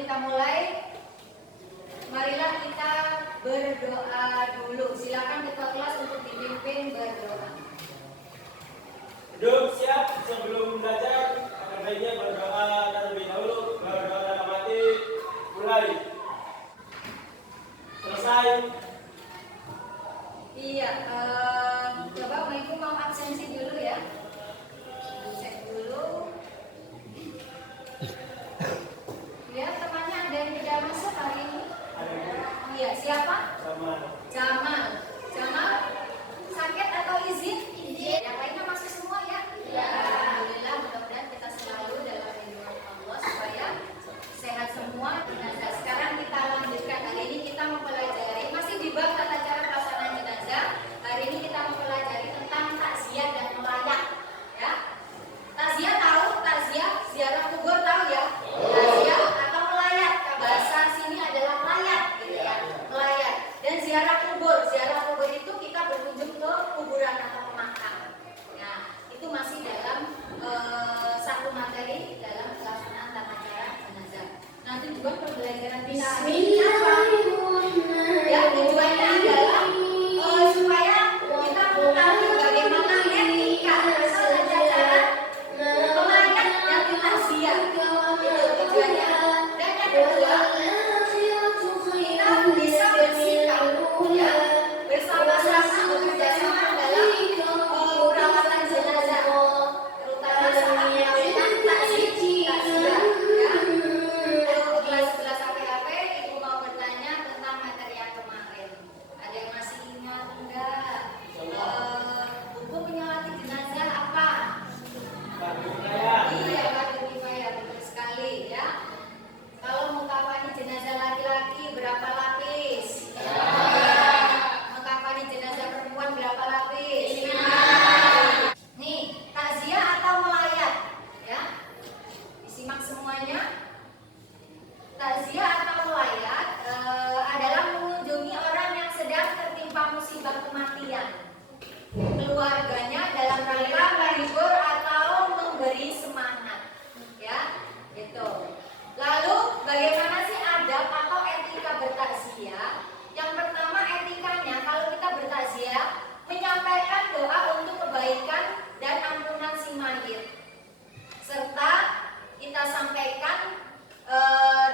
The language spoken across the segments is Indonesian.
kita mulai, marilah kita berdoa dulu. Silakan ketua kelas untuk dipimpin berdoa. Duduk siap sebelum belajar, akan baiknya berdoa terlebih dahulu. Berdoa dalam hati, mulai. Selesai. Iya, coba Maiku mau absensi dulu ya. Cek dulu. Lihat temannya ada yang tidak masuk hari ini. Iya, siapa? Jamal. Jamal, sakit atau izin? Izin. Yang lainnya masuk semua ya? Iya. Alhamdulillah, mudah-mudahan kita selalu dalam lindungan Allah supaya sehat semua. Nah, sekarang kita lanjutkan. Hari ini kita mempelajari masih di bab tata cara pelaksanaan jenazah. Hari ini kita mempelajari tentang takziah dan melayat. Ya. Takziah tahu? Takziah ziarah kubur tahu ya? Takziah atau melayat. Bahasa sini adalah melayat, gitu ya. Melayat. Dan ziarah kubur. Ziarah kubur itu kita berkunjung ke kuburan atau ke makam. Nah, itu masih dalam satu materi dalam pelaksanaan tata cara jenazah. Nanti juga pembelajaran kita apa? Ya, tujuannya adalah supaya kita mengetahui bagaimana etika atau tata cara melayat dan takziah. Itu tujuannya. Dan yang kedua, kita bisa bersikap ya, bersama-sama bekerja sama dalam perawatan jenazah, terutama saat melakukan takziah ya. Untuk kelas 11 APAP, Ibu mau bertanya tentang materi yang kemarin. Ada yang masih ingat enggak? Buku penyolati jenazah apa? Iya, fardu kifayah, betul sekali ya. Kalau mengkafani jenazah laki-laki berapa lapis? Mengkafani jenazah perempuan berapa lapis? Nih, takziah atau melayat? Ya, disimak semuanya. Takziah atau melayat adalah mengunjungi orang yang sedang tertimpa musibah kematian. Keluarganya dalam rangka menghibur atau memberi semangat. Ya, gitu. Lalu bagaimana sih adab atau etika bertakziah? Yang pertama etikanya kalau kita bertakziah menyampaikan doa untuk kebaikan dan ampunan si mayit. Serta kita sampaikan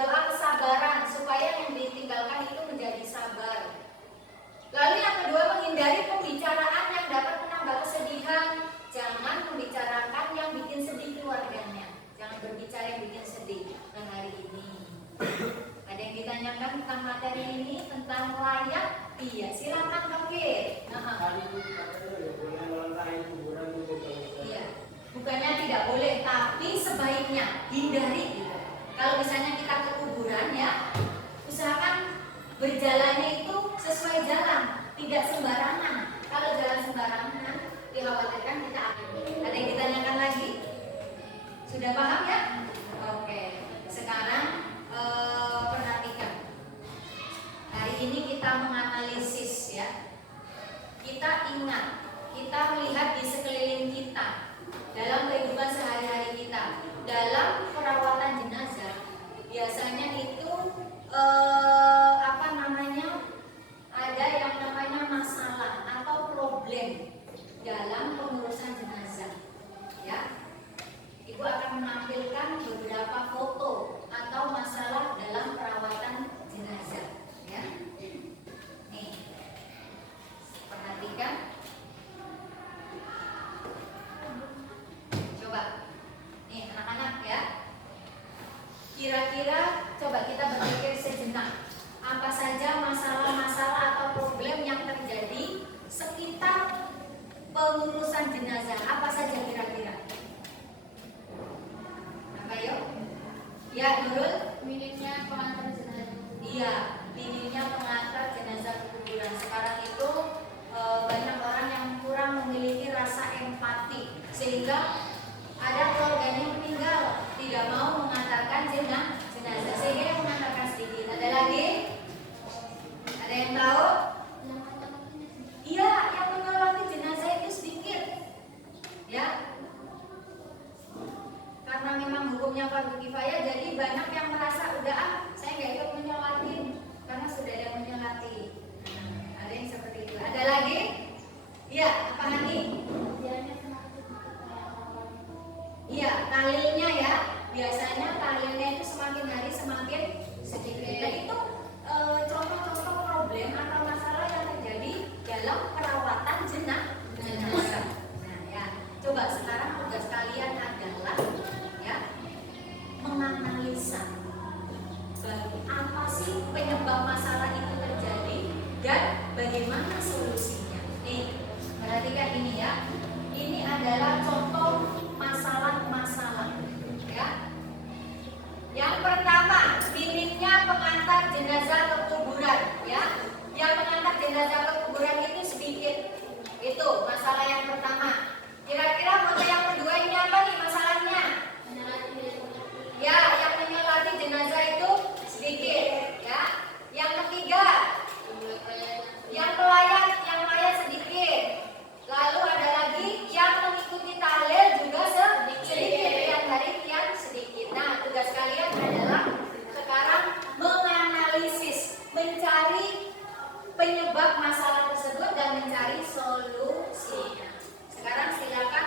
doa kesabaran supaya yang ditinggalkan itu menjadi sabar. Lalu yang kedua menghindari pembicaraan yang dapat menambah kesedihan. Jangan membicarakan yang bikin sedih keluarganya. Jangan berbicara yang bikin sedih. Dan hari ini ada yang ditanyakan tentang materi ini, tentang layak. Iya, silakan Kakek. Iya, bukannya tidak boleh, tapi sebaiknya hindari. Kalau misalnya kita ke kuburan ya, usahakan berjalannya itu sesuai jalan, tidak sembarangan. Kalau jalan sembarangan, dikhawatirkan kita akan. Ada yang ditanyakan lagi? Sudah paham ya? Oke. Sekarang perhatikan. Hari ini kita menganalisis ya. Kita ingat, kita melihat di sekeliling kita dalam kehidupan sehari-hari kita. Dalam perawatan jenazah biasanya itu ada yang namanya masalah atau problem dalam pengurusan jenazah ya. Ibu akan menampilkan beberapa foto atau masalah dalam perawatan jenazah ya. Nih, perhatikan. Coba nih anak-anak ya. Kira-kira coba kita berpikir sejenak. Apa saja masalah-masalah atau problem yang terjadi sekitar pengurusan jenazah? Apa saja kira-kira? Apa yuk? Ya, Nurul? Minimnya pengantar jenazah. Iya, minimnya pengantar jenazah ke kuburan. Sekarang itu banyak orang yang kurang memiliki rasa empati sehingga ada keluarganya yang meninggal tidak mau mengantarkan jenazah sehingga yang mengantarkan sedikit. Ada lagi? Ada yang tahu? Iya, yang menyolati jenazah itu sedikit ya, karena memang hukumnya fardu kifayah, jadi banyak yang merasa udah sih penyebab masalah itu terjadi dan bagaimana solusinya. Nih, perhatikan ini ya. Ini adalah contoh masalah-masalah ya. Yang pertama, minimnya pengantar jenazah ke kuburan ya. Yang mengantar jenazah ke kuburan itu sedikit. Itu masalah yang pertama. Kira-kira motor yang kedua ini apa nih masalahnya? Ya, yang menyolati jenazah itu sedikit ya. Yang ketiga, yang melayat sedikit. Lalu ada lagi yang mengikuti tahlil juga sedikit, yang hari yang sedikit. Nah, tugas kalian adalah sekarang menganalisis, mencari penyebab masalah tersebut dan mencari solusinya. Sekarang silakan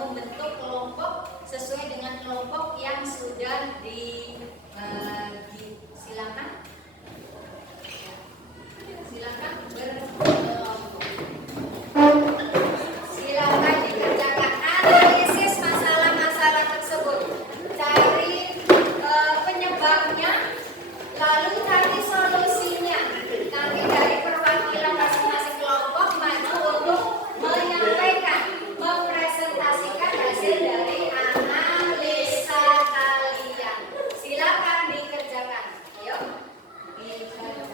membentuk kelompok sesuai dengan kelompok yang sudah silakan berkelompok. Silakan dikerjakan analisis masalah-masalah tersebut. Cari penyebabnya, lalu cari solusinya. Nanti dari perwakilan masing-masing kelompok maju untuk menyampaikan, mempresentasikan hasil dari analisa kalian. Silakan dikerjakan. Ayo, dikerjakan.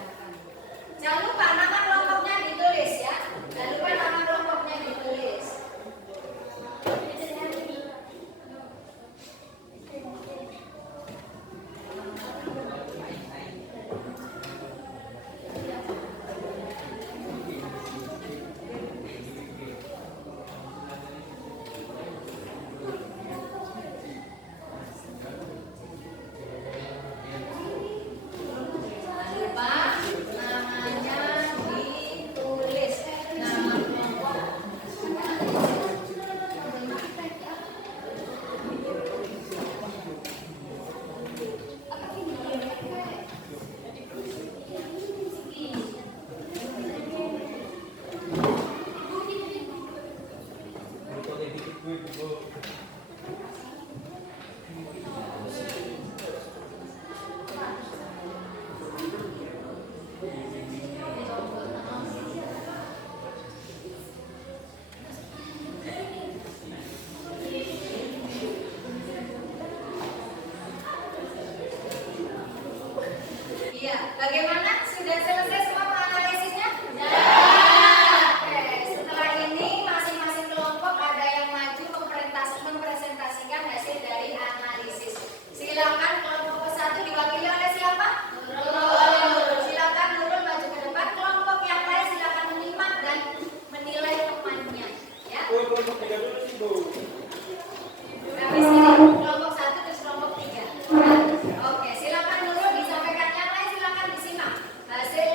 Jangan lupa nama kelompoknya ditulis ya. Jangan lupa nama kelompoknya ditulis. Jangan lupa namanya ditulis. Nama kelompok. Iya, bagaimana? Sudah selesai semua menganalisisnya? Oke, setelah ini masing-masing kelompok ada yang maju mempresentasikan hasil dari analisis. Silakan kelompok ke satu diwakili oleh siapa? Nurul. Silakan Nurul maju ke depan. Kelompok yang lain silakan menyimak dan menilai temannya. Ya. Kelompok 3 dulu sih, Bu. Habis ini kelompok 1 terus kelompok 3. Oke, silakan Nurul disampaikan. Yang lain silakan disimak hasil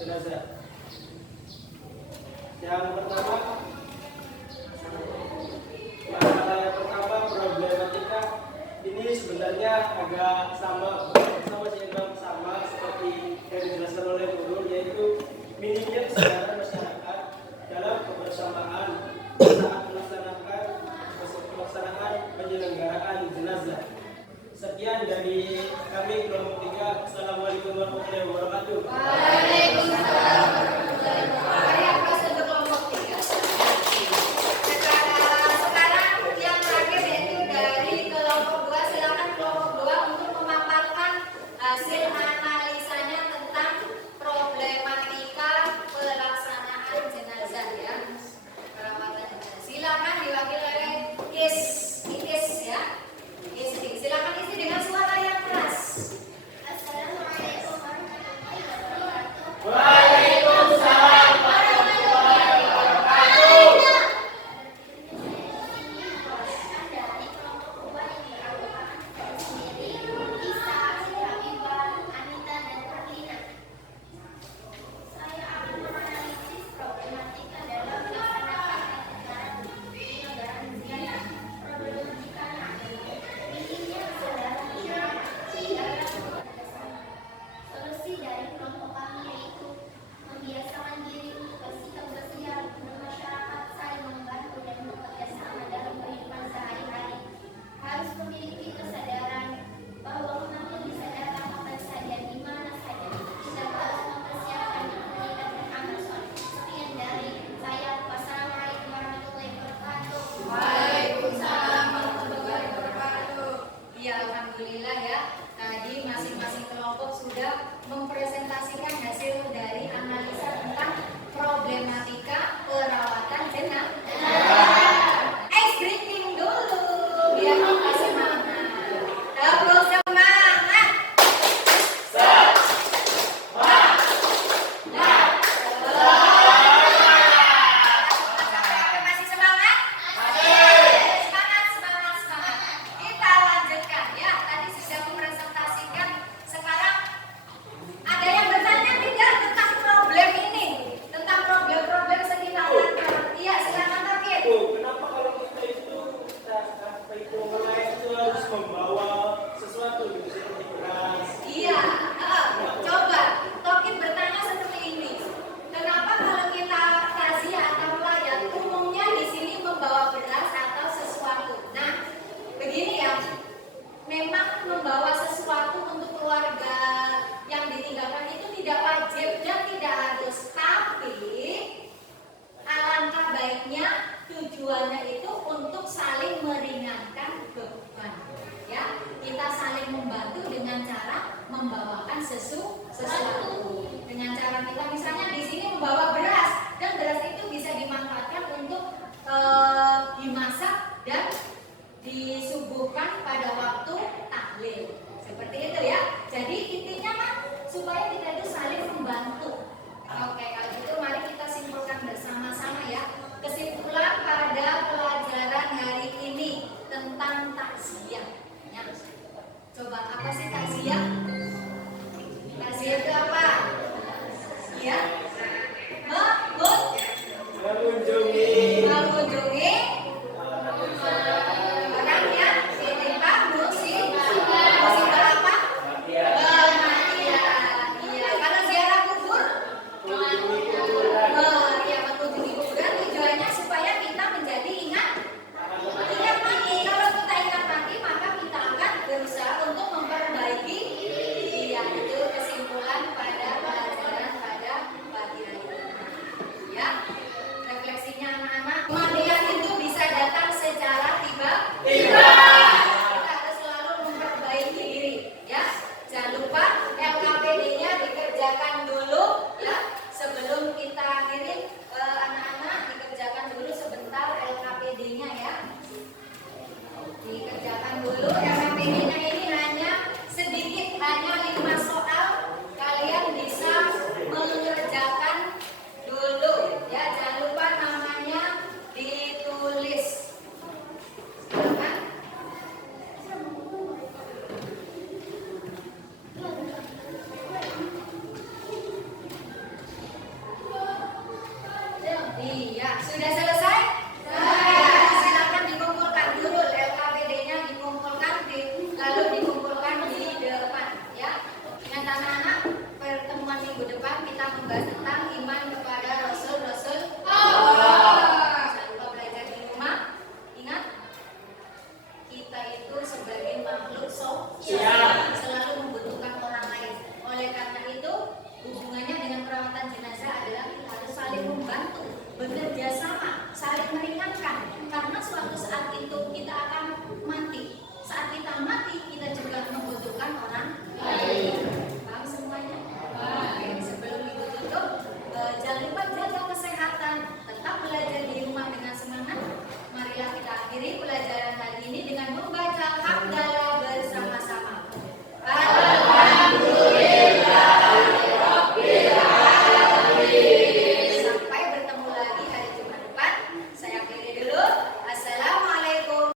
jenazah. Yang pertama, masalah yang pertama problematika ini sebenarnya agak sama seperti yang dijelaskan oleh guru, yaitu minimnya kesadaran masyarakat dalam kebersamaan saat pelaksanaan penyelenggaraan jenazah. Sekian dari kami kelompok 3. Assalamualaikum warahmatullahi wabarakatuh. Waalaikumsalam warahmatullahi wabarakatuh. Prosedur kelompok 3. Sekarang yang terakhir yaitu dari kelompok 2. Silakan kelompok 2 untuk memaparkan hasil analisanya tentang problematika pelaksanaan jenazah ya. Perawatan jenazah. Silakan diwakili oleh Ikis ya. Silakan isi dengan suara yang keras. Assalamualaikum warahmatullahi wabarakatuh. Waalaikumsalam warahmatullahi wabarakatuh. Dari kelompok 2 yang beranggotakan sendiri Isa, Habibah, Anita, dan Karlina. Saya akan menganalisis problematika dalam melaksanakan penyelenggaraan jenazah. Problematikanya adalah minimnya kesadaran masyarakat solusi dari kelompok kami yaitu membiasakan diri untuk bersikap sosial, bermasyarakat, saling membantu dan bekerja sama dalam kehidupan sehari-hari. Harus memiliki kesadaran bahwa kematian bisa datang kapan saja, di mana saja. Kita harus mempersiapkan dan meningkatkan amal soleh. Sekian dari saya. Wassalamualaikum warahmatullahi wabarakatuh. Waalaikumsalam warahmatullahi wabarakatuh. Ya, alhamdulillah ya. Tadi masing-masing kelompok sudah mempresentasikan hasil dari analisa tentang problematika perawatan jenazah. Ice drinking dulu biar kita semangat. Double semangat. Masih semangat? Semangat. Kita lanjutkan ya. Tadi sudah mempresentasikan. Sekarang ada yang bertanya tidak tentang problem ini? Tentang problem-problem sekitaran. Iya, silakan Tauhid. Kenapa kalau kita harus membawa sesuatu gitu seperti beras? Iya, coba Tauhid bertanya seperti ini. Kenapa kalau kita takziah atau melayat umumnya di sini membawa beras atau sesuatu? Nah, begini ya. Memang membawa sesuatu untuk keluarga yang ditinggalkan itu tidak wajib dan tidak harus, tapi alangkah baiknya tujuannya itu untuk saling meringankan beban. Ya, kita saling membantu dengan cara membawakan sesuatu. Dengan cara kita misalnya di sini membawa beras, dan beras itu bisa dimanfaatkan untuk dimasak dan disuguhkan pada waktu tahlil. Seperti itu ya. Jadi intinya kan supaya kita itu saling membantu. Oke, kalau gitu mari kita simpulkan bersama-sama ya. Kesimpulan pada pelajaran hari ini tentang takziah. Ya. Coba apa sih takziah? Takziah itu apa? Ya. Mengunjungi orang yang ditimpa musibah apa? Kematian. Iya. Kalau ziarah kubur, ya mengunjungi kuburan tujuannya supaya kita menjadi ingat mati. Kalau kita ingat mati, maka kita akan berusaha untuk memperbaiki membahas tentang iman kepada Rasul-Rasul Allah. Jangan lupa belajar di rumah. Ingat, kita itu sebagai makhluk sosial selalu membutuhkan orang lain. Oleh karena itu, hubungannya dengan perawatan jenazah adalah kita harus saling membantu, bekerja sama, saling meringankan. Karena suatu saat itu kita akan mati. Saat kita mati,